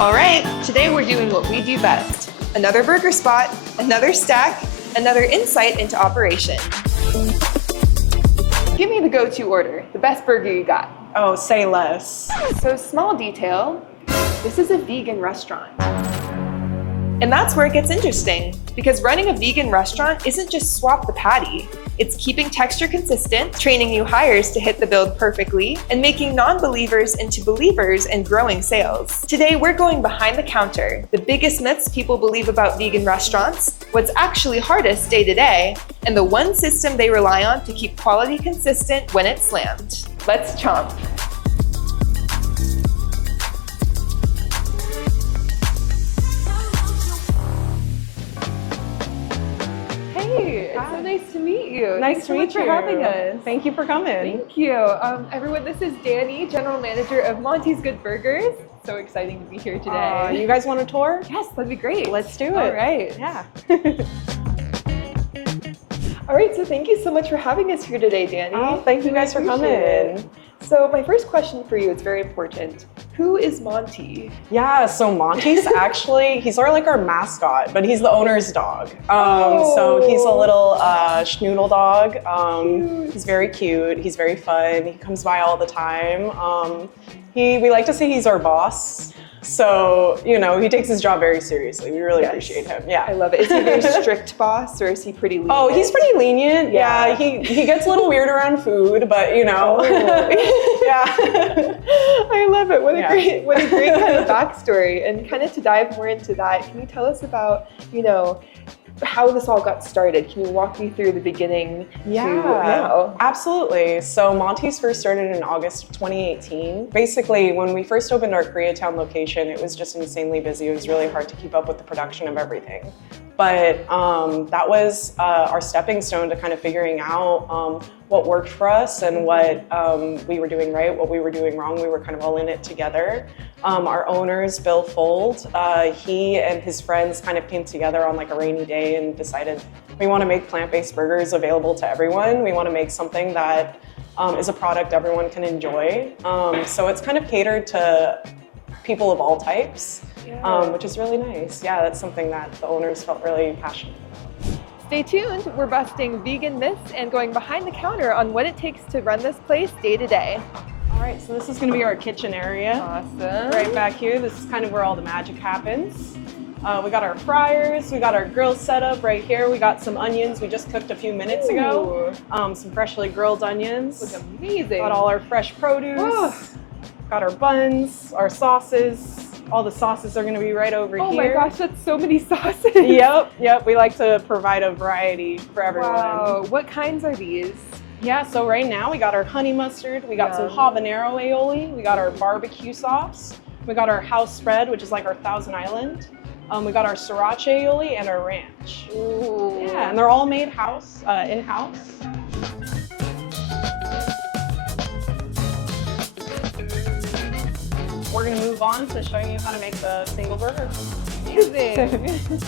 All right, today we're doing what we do best. Another burger spot, another stack, another insight into operation. Give me the go-to order, the best burger you got. Oh, say less. So small detail, this is a vegan restaurant. And that's where it gets interesting, because running a vegan restaurant isn't just swap the patty. It's keeping texture consistent, training new hires to hit the build perfectly, and making non-believers into believers and growing sales. Today, we're going behind the counter, the biggest myths people believe about vegan restaurants, what's actually hardest day to day, and the one system they rely on to keep quality consistent when it's slammed. Let's chomp. Hey, it's so nice to meet you. Nice to meet you. Thanks so much for having us. Thank you for coming. Thank you. Everyone, this is Dani, General Manager of Monty's Good Burgers. So exciting to be here today. You guys want a tour? Yes, that'd be great. Let's do it. All right. Yeah. All right, so thank you so much for having us here today, Dani. Oh, thank you guys for coming. So my first question for you is very important. Who is Monty? Yeah, so Monty's actually, he's sort of like our mascot, but he's the owner's dog. So he's a little schnoodle dog. He's very cute, he's very fun, he comes by all the time. We like to say he's our boss. So, you know, he takes his job very seriously. We really appreciate him. Yeah. I love it. Is he a very strict boss or is he pretty lenient? Oh, he's pretty lenient. Yeah, he gets a little weird around food, but you know. Yeah. I love it. What a great kind of backstory. And kind of to dive more into that, can you tell us about, you know, how this all got started? Can you walk me through the beginning to now? Absolutely. So Monty's first started in August of 2018. Basically, when we first opened our Koreatown location, it was just insanely busy. It was really hard to keep up with the production of everything. But that was our stepping stone to kind of figuring out what worked for us and what we were doing right, what we were doing wrong. We were kind of all in it together. Our owners, Bill Fold, he and his friends kind of came together on like a rainy day and decided we want to make plant-based burgers available to everyone. We want to make something that is a product everyone can enjoy. So it's kind of catered to people of all types. Which is really nice. Yeah, that's something that the owners felt really passionate about. Stay tuned. We're busting vegan myths and going behind the counter on what it takes to run this place day to day. All right, so this is going to be our kitchen area. Awesome. Right back here. This is kind of where all the magic happens. We got our fryers. We got our grill set up right here. We got some onions we just cooked a few minutes ago. Some freshly grilled onions. Looks amazing. Got all our fresh produce. Got our buns, our sauces. All the sauces are going to be right over here. Oh my gosh, that's so many sauces. Yep. We like to provide a variety for everyone. Wow. What kinds are these? Yeah, so right now we got our honey mustard, we got some habanero aioli, we got our barbecue sauce, we got our house spread, which is like our Thousand Island. We got our sriracha aioli and our ranch. Ooh. Yeah, and they're all made in-house. We're gonna move on to showing you how to make the single burger. Amazing.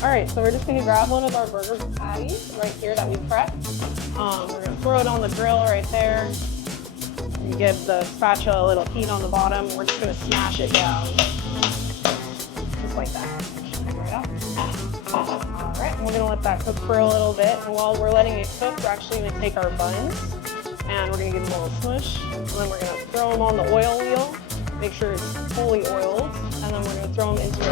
All right, so we're just gonna grab one of our burger patties right here that we prepped. We're gonna throw it on the grill right there. You give the spatula a little heat on the bottom. We're just gonna smash it down. Just like that. Right up. All right, and we're gonna let that cook for a little bit. And while we're letting it cook, we're actually gonna take our buns and we're gonna give them a little smush. And then we're gonna throw them on the oil wheel. Make sure it's fully oiled, and then we're going to throw them into it.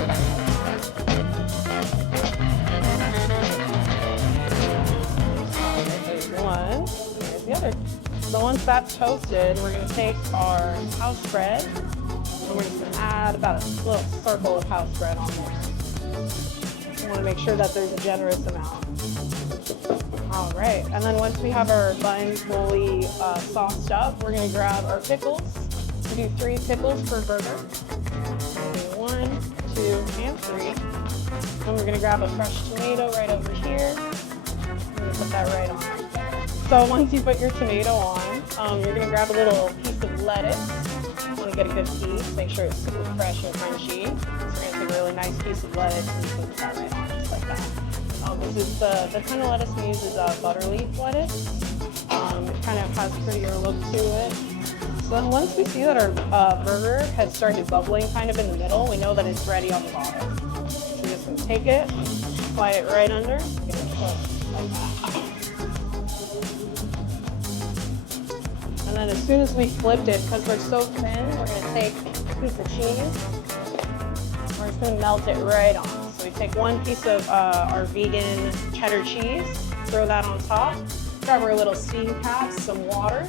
There's one, there's the other. So once that's toasted, we're going to take our house bread, and we're just going to add about a little circle of house bread on there. We want to make sure that there's a generous amount. All right, and then once we have our buns fully sauced up, we're going to grab our pickles. We do 3 pickles per burger. 1, 2, and 3. And we're gonna grab a fresh tomato right over here. We're gonna put that right on. So once you put your tomato on, you're gonna grab a little piece of lettuce. You wanna get a good piece, make sure it's super fresh and crunchy. So we're gonna take a really nice piece of lettuce and put that right on, just like that. This is the kind of lettuce we use is butterleaf lettuce. It kind of has a prettier look to it. So then once we see that our burger has started bubbling kind of in the middle, we know that it's ready on the bottom. So we're just gonna take it, slide it right under, give it a twist like that. And then as soon as we flipped it, because they're so thin, we're gonna take a piece of cheese. We're just gonna melt it right on. So we take one piece of our vegan cheddar cheese, throw that on top, grab our little steam caps, some water.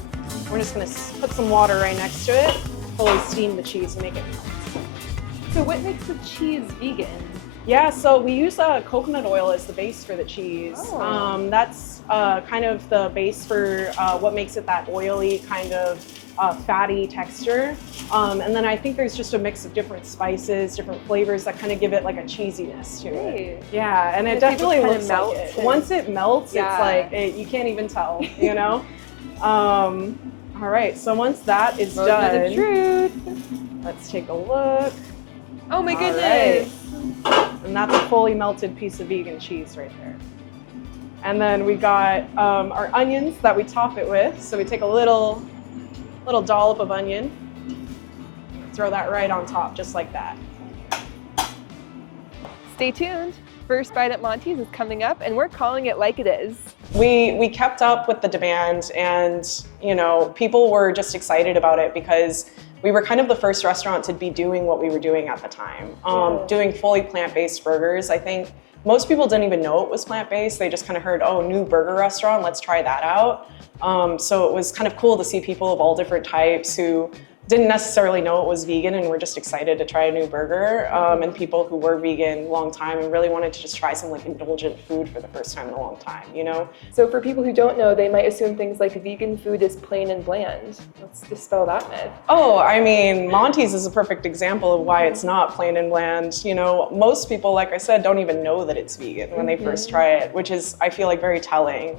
We're just gonna put some water right next to it, fully steam the cheese and make it melt. So what makes the cheese vegan? Yeah, so we use coconut oil as the base for the cheese. Oh. That's kind of the base for what makes it that oily kind of fatty texture. And then I think there's just a mix of different spices, different flavors that kind of give it like a cheeseasiness to it. Yeah, and it definitely looks like it. Once it melts, it's like, you can't even tell, you know? All right, so once that is done, the truth. let's take a look. Oh my goodness. Right. And that's a fully melted piece of vegan cheese right there. And then we got our onions that we top it with. So we take a little dollop of onion, throw that right on top, just like that. Stay tuned. First Bite at Monty's is coming up, and we're calling it like it is. We kept up with the demand, and you know, people were just excited about it because we were kind of the first restaurant to be doing what we were doing at the time, doing fully plant-based burgers. I think most people didn't even know it was plant-based. They just kind of heard, oh, new burger restaurant, let's try that out. So it was kind of cool to see people of all different types who didn't necessarily know it was vegan and were just excited to try a new burger, and people who were vegan a long time and really wanted to just try some like indulgent food for the first time in a long time, you know? So for people who don't know, they might assume things like vegan food is plain and bland. Let's dispel that myth. Oh, I mean, Monty's is a perfect example of why it's not plain and bland. You know, most people, like I said, don't even know that it's vegan when they first try it, which is, I feel like, very telling.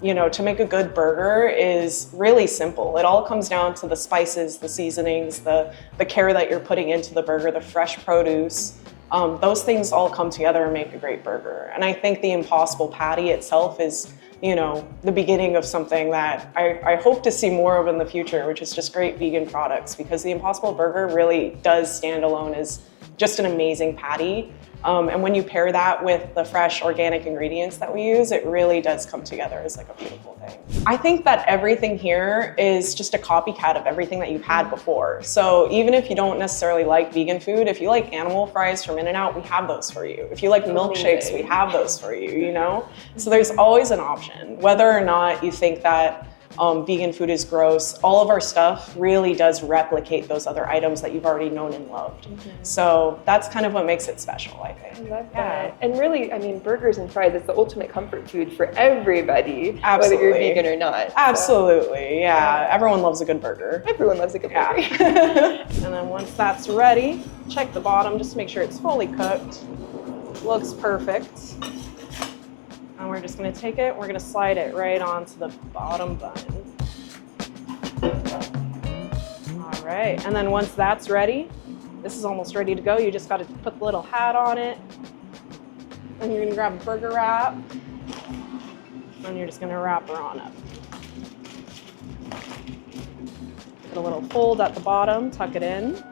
You know, to make a good burger is really simple. It all comes down to the spices, the seasonings, the care that you're putting into the burger, the fresh produce. Those things all come together and make a great burger. And I think the Impossible Patty itself is, you know, the beginning of something that I hope to see more of in the future, which is just great vegan products, because the Impossible Burger really does stand alone as just an amazing patty. And when you pair that with the fresh organic ingredients that we use, it really does come together as like a beautiful thing. I think that everything here is just a copycat of everything that you've had before. So even if you don't necessarily like vegan food, if you like animal fries from In-N-Out, we have those for you. If you like milkshakes, we have those for you, you know? So there's always an option. Whether or not you think that vegan food is gross, all of our stuff really does replicate those other items that you've already known and loved. So that's kind of what makes it special, I think. I love that. And really, I mean, burgers and fries, it's the ultimate comfort food for everybody, Absolutely. whether you're vegan or not. Absolutely, yeah. Everyone loves a good burger. Everyone loves a good burger. And then once that's ready, check the bottom just to make sure it's fully cooked. Looks perfect. And we're just gonna take it, we're gonna slide it right onto the bottom bun. All right, and then once that's ready, this is almost ready to go. You just gotta put the little hat on it. And you're gonna grab a burger wrap. And you're just gonna wrap her on up. Put a little fold at the bottom, tuck it in.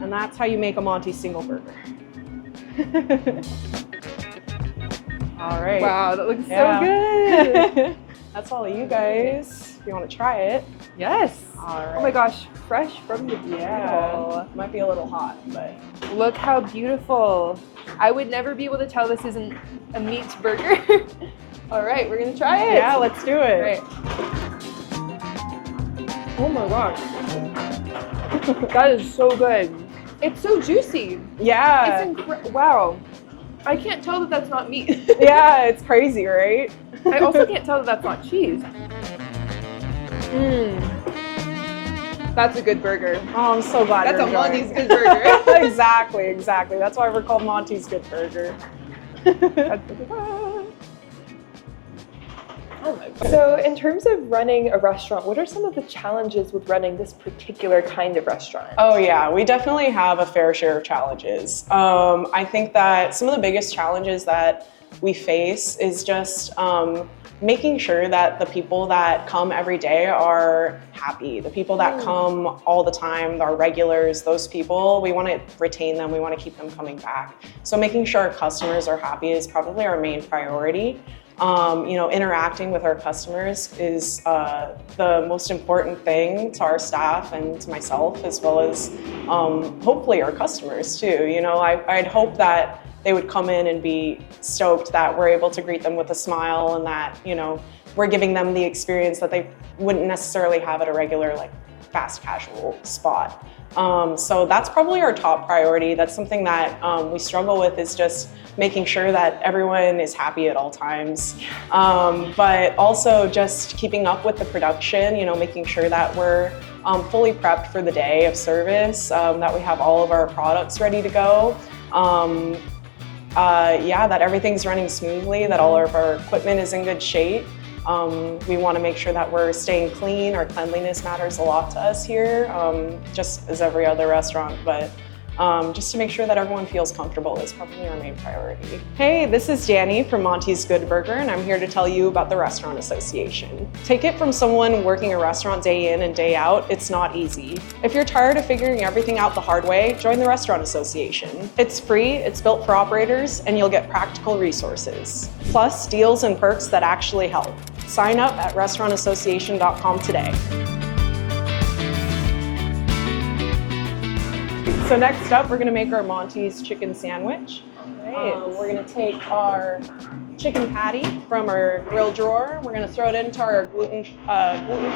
And that's how you make a Monty single burger. All right. Wow, that looks so good. That's all you guys. If you want to try it. Yes. All right. Oh my gosh, fresh from the grill. Yeah. Might be a little hot, but. Look how beautiful. I would never be able to tell this isn't a meat burger. All right, we're gonna try it. Yeah, let's do it. Right. Oh my gosh. That is so good. It's so juicy. Yeah. It's wow. I can't tell that that's not meat. Yeah, it's crazy, right? I also can't tell that that's not cheese. That's a good burger. Oh, I'm so glad That's you're a enjoying Monty's it. good burger. Exactly. That's why we're called Monty's Good Burger. Oh my God. So in terms of running a restaurant, what are some of the challenges with running this particular kind of restaurant? Oh yeah, we definitely have a fair share of challenges. I think that some of the biggest challenges that we face is just making sure that the people that come every day are happy. The people that come all the time, our regulars, those people, we want to retain them. We want to keep them coming back. So making sure our customers are happy is probably our main priority. You know, interacting with our customers is the most important thing to our staff and to myself, as well as hopefully our customers too. You know, I'd hope that they would come in and be stoked that we're able to greet them with a smile and that, you know, we're giving them the experience that they wouldn't necessarily have at a regular, like, fast casual spot. So that's probably our top priority. That's something that we struggle with, is just making sure that everyone is happy at all times. But also just keeping up with the production, you know, making sure that we're fully prepped for the day of service, that we have all of our products ready to go. Yeah, that everything's running smoothly, that all of our equipment is in good shape. We want to make sure that we're staying clean. Our cleanliness matters a lot to us here, just as every other restaurant, but just to make sure that everyone feels comfortable is probably our main priority. Hey, this is Dani from Monty's Good Burger, and I'm here to tell you about the Restaurant Association. Take it from someone working a restaurant day in and day out, it's not easy. If you're tired of figuring everything out the hard way, join the Restaurant Association. It's free, it's built for operators, and you'll get practical resources, plus deals and perks that actually help. Sign up at restaurantassociation.com today. So next up, we're gonna make our Monty's chicken sandwich. We're gonna take our chicken patty from our grill drawer. We're gonna throw it into our gluten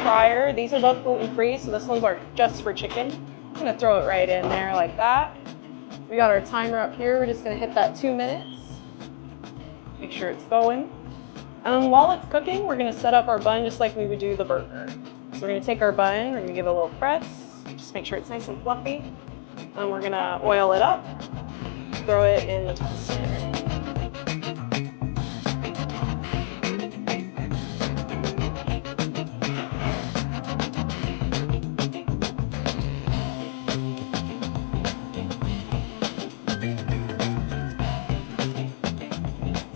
fryer. These are both gluten-free, so this one's just for chicken. I'm gonna throw it right in there like that. We got our timer up here. We're just gonna hit that 2 minutes. Make sure it's going. And while it's cooking, we're gonna set up our bun just like we would do the burger. So we're gonna take our bun, we're gonna give it a little press, just make sure it's nice and fluffy. And we're gonna oil it up, throw it in the toaster.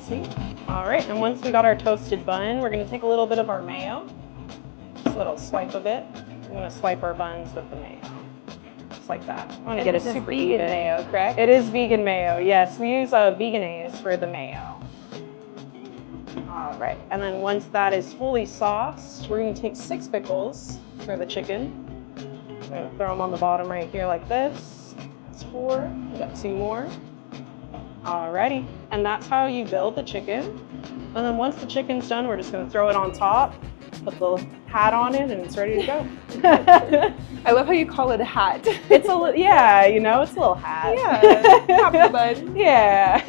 See? All right, and once we got our toasted bun, we're gonna take a little bit of our mayo, just a little swipe of it. We're gonna swipe our buns with the mayo. Like that. I want to get it super vegan even. mayo, correct? It is vegan mayo, yes. We use vegan for the mayo. All right, and then once that is fully sauced, we're going to take 6 pickles for the chicken. I'm going to throw them on the bottom right here like this. That's 4. We got 2 more. Alrighty, and that's how you build the chicken. And then once the chicken's done, we're just going to throw it on top, put the hat on it, and it's ready to go. I love how you call it a hat. It's yeah, you know, it's a little hat. Yeah, top of the bun. Yeah.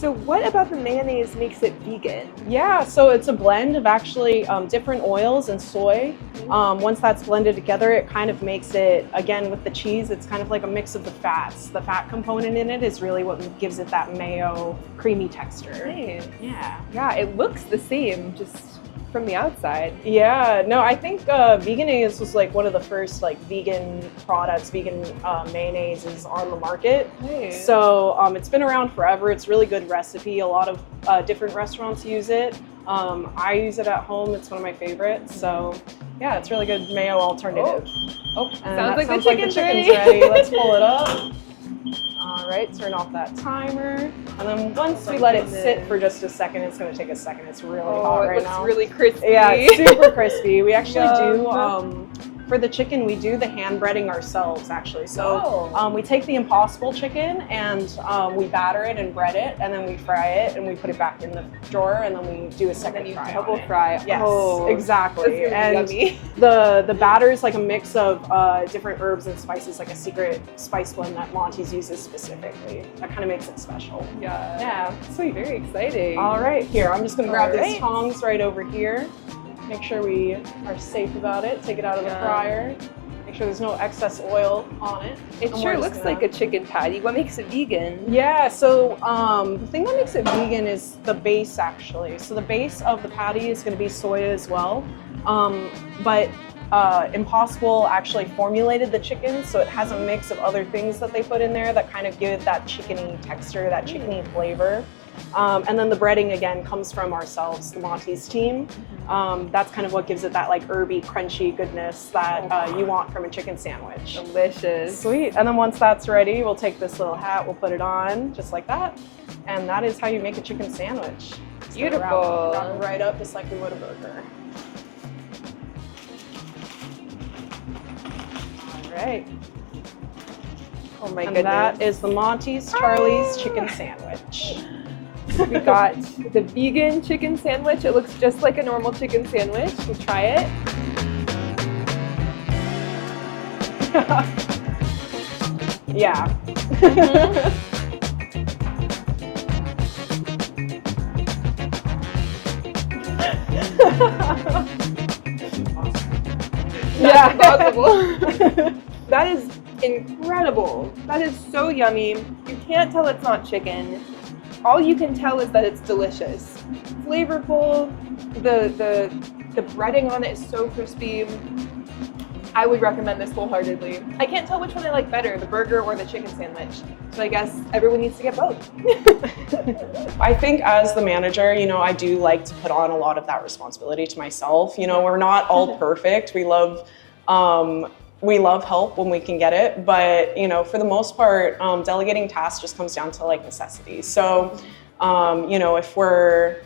So what about the mayonnaise makes it vegan? Yeah, so it's a blend of actually different oils and soy. Once that's blended together, it kind of makes it, again, with the cheese, it's kind of like a mix of the fats. The fat component in it is really what gives it that mayo creamy texture. Nice. Yeah. Yeah, it looks the same, just from the outside. Yeah, no, I think Vegenaise was like one of the first like vegan products, vegan mayonnaises on the market. Nice. So it's been around forever. It's a really good recipe. A lot of different restaurants use it. I use it at home. It's one of my favorites. So yeah, it's really good mayo alternative. Oh, and sounds like sounds the chicken's ready. Let's pull it up. All right, turn off that timer. And then once we let it sit for just a second, it's gonna take a second. It's really hot right now. It looks really crispy. Yeah, it's super crispy. We actually do, Yum. for the chicken, we do the hand breading ourselves actually. So we take the Impossible chicken and we batter it and bread it, and then we fry it and we put it back in the drawer, and then we do a second fry. Double fry. Yes, Oh, exactly. And yummy. the batter is like a mix of different herbs and spices, like a secret spice blend that Monty's uses specifically. That kind of makes it special. Yeah. Yeah. Sweet. Very exciting. All right, here, I'm just gonna grab All these right. tongs right over here. Make sure we are safe about it. Take it out of the fryer. Make sure there's no excess oil on it. It And sure we're just looks gonna- like a chicken patty. What makes it vegan? Yeah, so the thing that makes it vegan is the base actually. So the base of the patty is gonna be soya as well. But Impossible actually formulated the chicken, so it has a mix of other things that they put in there that kind of give it that chickeny texture, that chickeny flavor. And then the breading again comes from ourselves, the Monty's team. That's kind of what gives it that like herby, crunchy goodness that you want from a chicken sandwich. Delicious. Sweet. And then once that's ready, we'll take this little hat, we'll put it on just like that. And that is how you make a chicken sandwich. Beautiful. Wrap it right up just like we would a burger. All right. Oh my And goodness. that is the Monty's Charlie's chicken sandwich. We got the vegan chicken sandwich. It looks just like a normal chicken sandwich. We'll try it. Yeah. Yeah, impossible. That is incredible. That is so yummy. You can't tell it's not chicken. All you can tell is that it's delicious. Flavorful. The breading on it is so crispy. I would recommend this wholeheartedly. I can't tell which one I like better, the burger or the chicken sandwich. So I guess everyone needs to get both. I think as the manager, you know, I do like to put on a lot of that responsibility to myself. You know, we're not all perfect. We love help when we can get it, but you know, for the most part, delegating tasks just comes down to like necessity. So, you know, if we're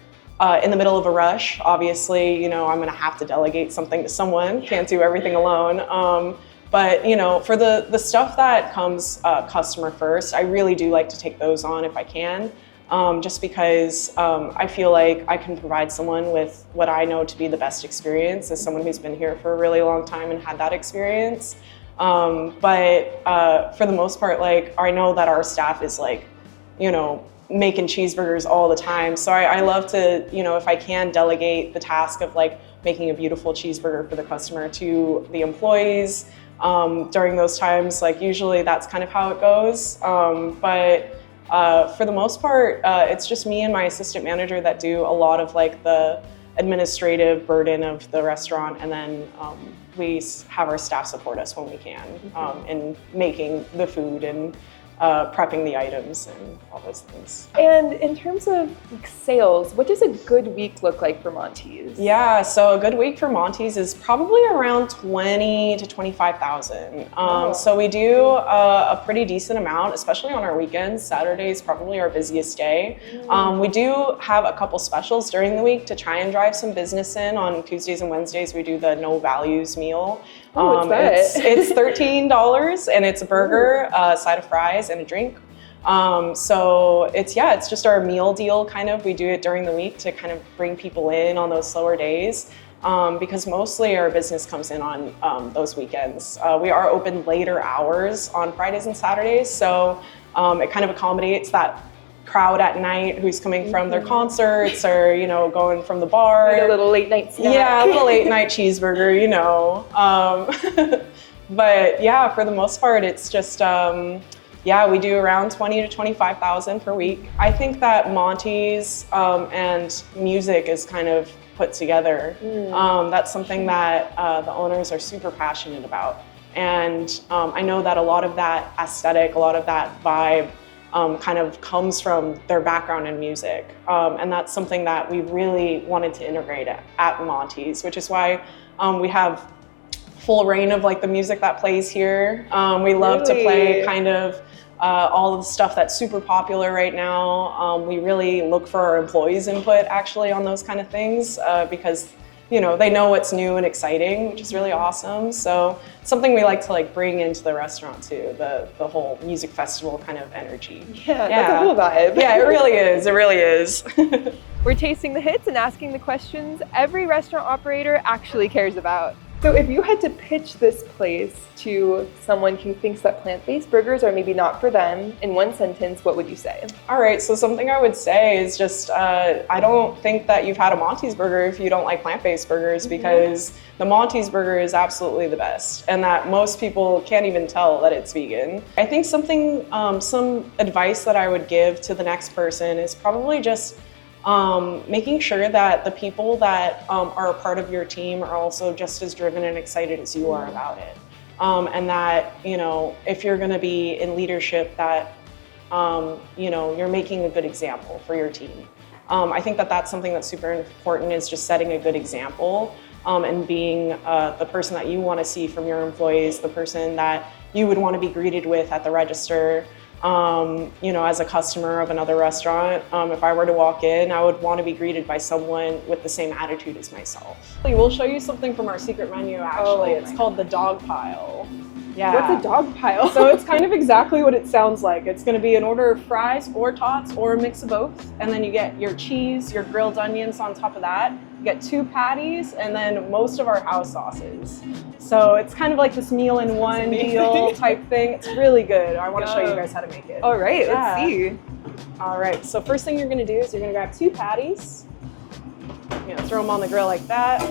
in the middle of a rush, obviously, you know, I'm gonna have to delegate something to someone. Can't do everything alone. But you know, for the stuff that comes customer first, I really do like to take those on if I can. Just because I feel like I can provide someone with what I know to be the best experience as someone who's been here for a really long time and had that experience. But for the most part, like I know that our staff is like, you know, making cheeseburgers all the time. So I love to, you know, if I can delegate the task of like making a beautiful cheeseburger for the customer to the employees during those times, like usually that's kind of how it goes. But for the most part, it's just me and my assistant manager that do a lot of like the administrative burden of the restaurant, and then we have our staff support us when we can in making the food and prepping the items and all those things. And in terms of like sales, what does a good week look like for Monty's? Yeah, so a good week for Monty's is probably around 20 to 25,000. So we do a pretty decent amount, especially on our weekends. Saturday is probably our busiest day. We do have a couple specials during the week to try and drive some business in. On Tuesdays and Wednesdays, we do the no values meal. What's that? It's $13 and it's a burger, a side of fries, and a drink. So it's just our meal deal kind of. We do it during the week to kind of bring people in on those slower days because mostly our business comes in on those weekends. We are open later hours on Fridays and Saturdays, so it kind of accommodates that crowd at night who's coming from their concerts or, you know, going from the bar. Like a little late night snack. Yeah, a little late night cheeseburger, you know. But yeah, for the most part, it's just, we do around 20 to 25,000 per week. I think that Monty's and music is kind of put together. That's something that the owners are super passionate about. And I know that a lot of that aesthetic, a lot of that vibe kind of comes from their background in music. And that's something that we really wanted to integrate at Monty's, which is why we have full reign of like the music that plays here. We love to play kind of all of the stuff that's super popular right now. We really look for our employees' input actually on those kind of things because, you know, they know what's new and exciting, which is really awesome. So something we like to like bring into the restaurant too, the whole music festival kind of energy. Yeah, that's a cool vibe. Yeah, it really is. It really is. We're tasting the hits and asking the questions every restaurant operator actually cares about. So if you had to pitch this place to someone who thinks that plant-based burgers are maybe not for them, in one sentence, what would you say? All right, so something I would say is just, I don't think that you've had a Monty's burger if you don't like plant-based burgers because the Monty's burger is absolutely the best and that most people can't even tell that it's vegan. I think something, some advice that I would give to the next person is probably just making sure that the people that are a part of your team are also just as driven and excited as you are about it. And that, you know, if you're going to be in leadership, that you know, you're making a good example for your team. I think that that's something that's super important, is just setting a good example and being the person that you want to see from your employees, the person that you would want to be greeted with at the register. You know, as a customer of another restaurant, if I were to walk in, I would want to be greeted by someone with the same attitude as myself. We'll show you something from our secret menu, actually. It's called the dog pile. Yeah. What's a dog pile? So it's kind of exactly what it sounds like. It's going to be an order of fries or tots or a mix of both. And then you get your cheese, your grilled onions on top of that. You get 2 patties and then most of our house sauces. So it's kind of like this meal in one deal type thing. It's really good. I want to show you guys how to make it. All right, let's see. All right, so first thing you're going to do is you're going to grab 2 patties. You're going to throw them on the grill like that.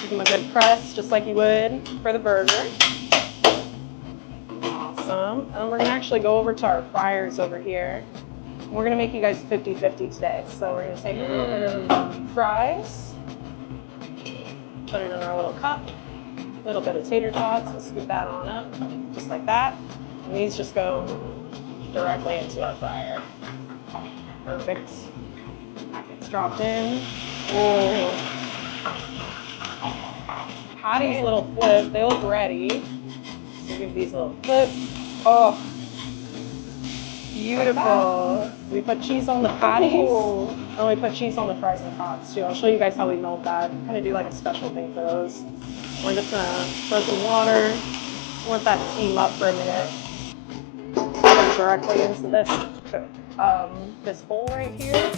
Give them a good press, just like you would for the burger. Awesome. And we're gonna actually go over to our fryers over here. We're gonna make you guys 50-50 today. So we're gonna take a little bit of fries, put it in our little cup, a little bit of tater tots, we'll scoop that on up, just like that. And these just go directly into our fryer. Perfect. It's dropped in. Whoa. Patty's little flip, they look ready. So give these a little flip. Oh, beautiful. We put cheese on the patties, and we put cheese on the fries and tots too. I'll show you guys how we melt that. Kind of do like a special thing for those. We're just gonna throw some water. Let that steam up for a minute. Put it directly into this this bowl right here.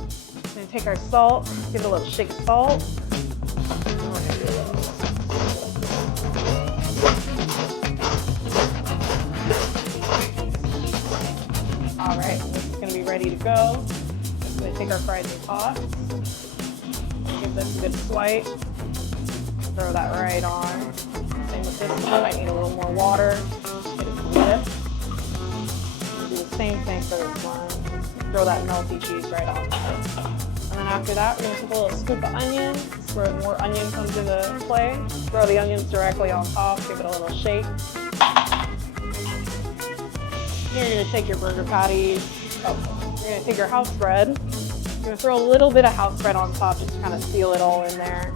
We're gonna take our salt, give it a little shake of salt. All right, this is gonna be ready to go. We're gonna take our fries and tots, give this a good swipe, throw that right on. Same with this one, I need a little more water, get it whipped. Do the same thing for this one. Throw that melty cheese right on there. And then after that, we're gonna take a little scoop of onion. This is where more onion comes into play. Throw the onions directly on top, give it a little shake. You're gonna take your burger patties. You're gonna take your house bread. You're gonna throw a little bit of house bread on top just to kind of seal it all in there.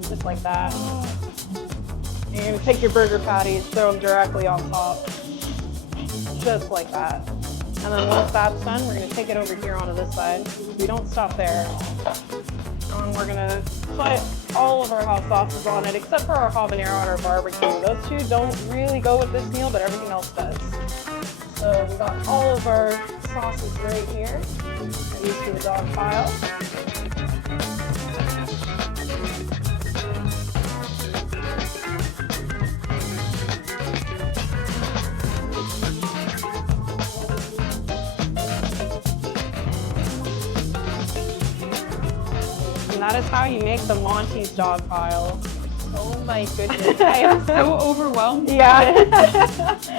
Just like that. And you're gonna take your burger patties, throw them directly on top. Just like that. And then once that's done, we're gonna take it over here onto this side. We don't stop there. And we're gonna put all of our house sauces on it, except for our habanero and our barbecue. Those two don't really go with this meal, but everything else does. So we got all of our sauces right here. These to the dog pile. And that is how you make the Monty's dog pile. Oh my goodness, I am so overwhelmed. Yeah.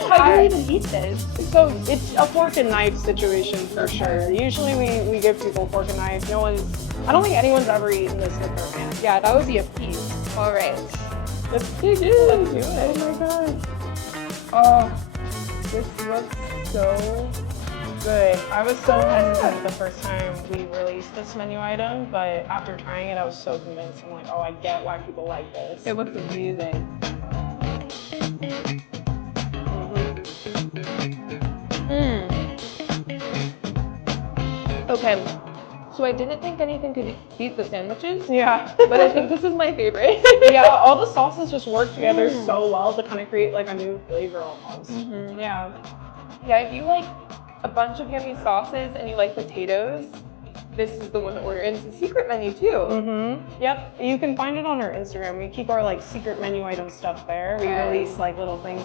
How do you even eat this? So it's a fork and knife situation for sure. Usually we give people fork and knife. I don't think anyone's ever eaten this with their hands. Yeah, that would be a feast. All right. Let's dig in. Let's do it. Oh my god. Oh, this looks so good. I was so hesitant the first time we released this menu item, but after trying it, I was so convinced. I'm like, oh, I get why people like this. It looks amazing. Okay, so I didn't think anything could beat the sandwiches. Yeah. But I think this is my favorite. Yeah, all the sauces just work together so well to kind of create like a new flavor almost. Yeah. Yeah, if you like a bunch of yummy sauces and you like potatoes, this is the one to order. And it's a secret menu too. Yep, you can find it on our Instagram. We keep our like secret menu item stuff there. We release like little things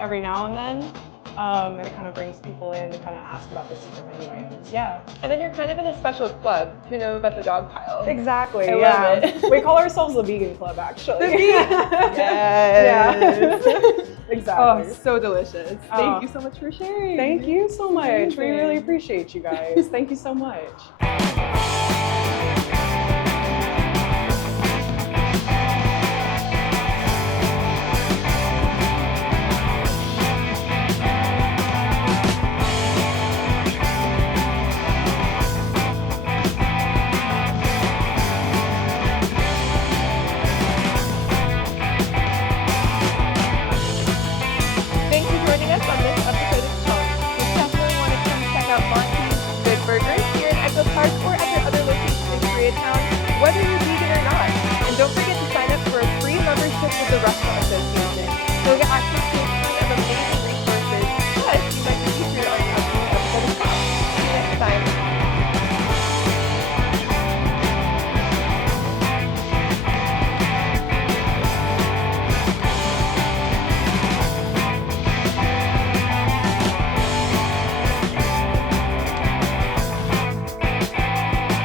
every now and then. And it kind of brings people in to kind of ask about the secret menu items. Yeah. And then you're kind of in a special club to know about the dog pile. Exactly. I love it. We call ourselves the vegan club, actually. Yes. Yeah. Exactly. Oh, so delicious. Thank you so much for sharing. Thank you so much. We really appreciate you guys. Thank you so much.